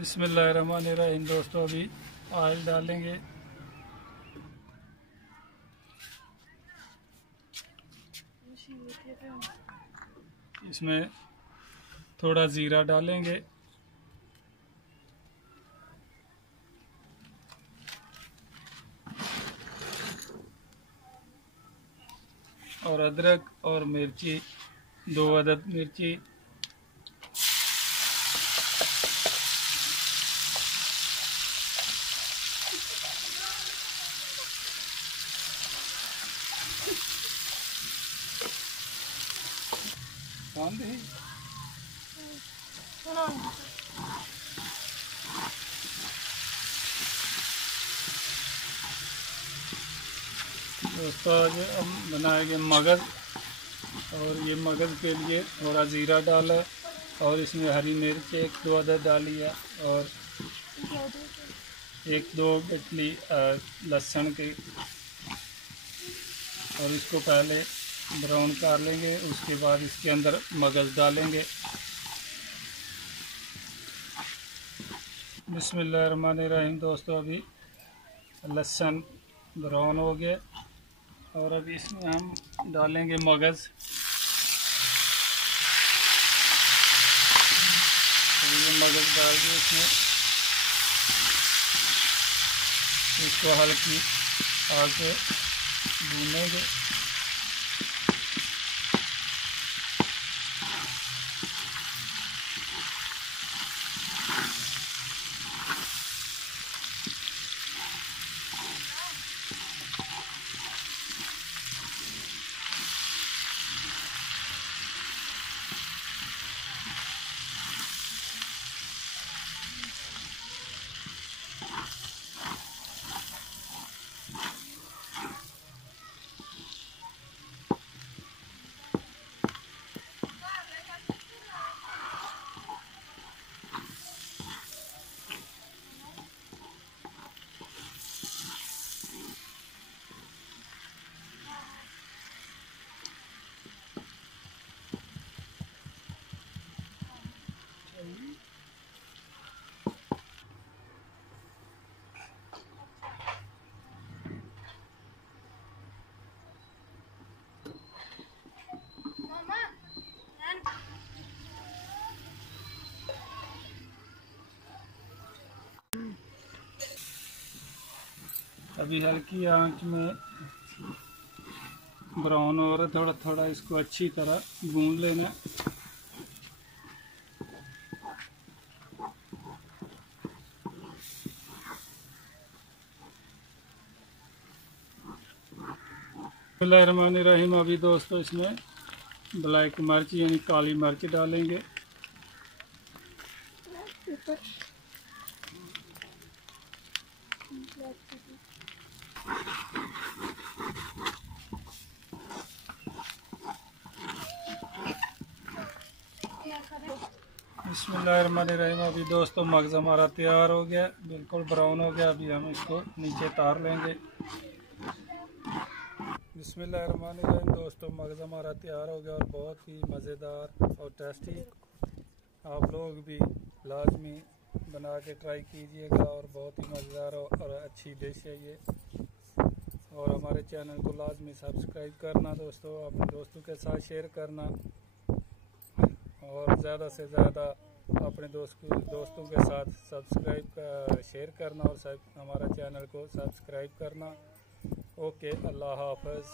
बिस्मिल्लाहिर्रहमानिर्रहीम। दोस्तों अभी ऑयल डालेंगे। इसमें थोड़ा ज़ीरा डालेंगे और अदरक और मिर्ची 2 अदद मिर्ची, दोस्तों आज हम बनाएंगे मगज़, और ये मगज़ के लिए थोड़ा ज़ीरा डाला और इसमें हरी मिर्च 1-2 अदद डाली है और 1-2 गठली लहसुन की, और इसको पहले ब्राउन कर लेंगे। उसके बाद इसके अंदर मगज़ डालेंगे। बिस्मिल्लाहिर्रहमानिर्रहीम। दोस्तों अभी लहसुन ब्राउन हो गया और अभी इसमें हम डालेंगे मगज़। तो ये मगज़ डाल दिए इसमें, इसको हल्की आग पे भूनेंगे। अभी हल्की आंच में ब्राउन हो रहा है, थोड़ा थोड़ा इसको अच्छी तरह भून लेना। बिस्मिल्लाहिर्रहमानिर्रहीम। अभी दोस्तों इसमें ब्लैक मिर्च यानी काली मिर्च डालेंगे। बिस्मिल्लाहिर्रहमानिर्रहीम। अभी दोस्तों मगज़ हमारा तैयार हो गया, बिल्कुल ब्राउन हो गया। अभी हम इसको नीचे तार लेंगे। बिस्मिल्लाहिर्रहमानिर्रहीम। दोस्तों मगज़ हमारा तैयार हो गया और बहुत ही मज़ेदार और टेस्टी। आप लोग भी लाजमी बना के ट्राई कीजिएगा और बहुत ही मज़ेदार और अच्छी डिश है ये। और हमारे चैनल को लाजमी सब्सक्राइब करना दोस्तों, अपने दोस्तों के साथ शेयर करना और ज़्यादा से ज़्यादा अपने दोस्तों के साथ शेयर करना और हमारा चैनल को सब्सक्राइब करना। ओके, अल्लाह हाफ़िज़।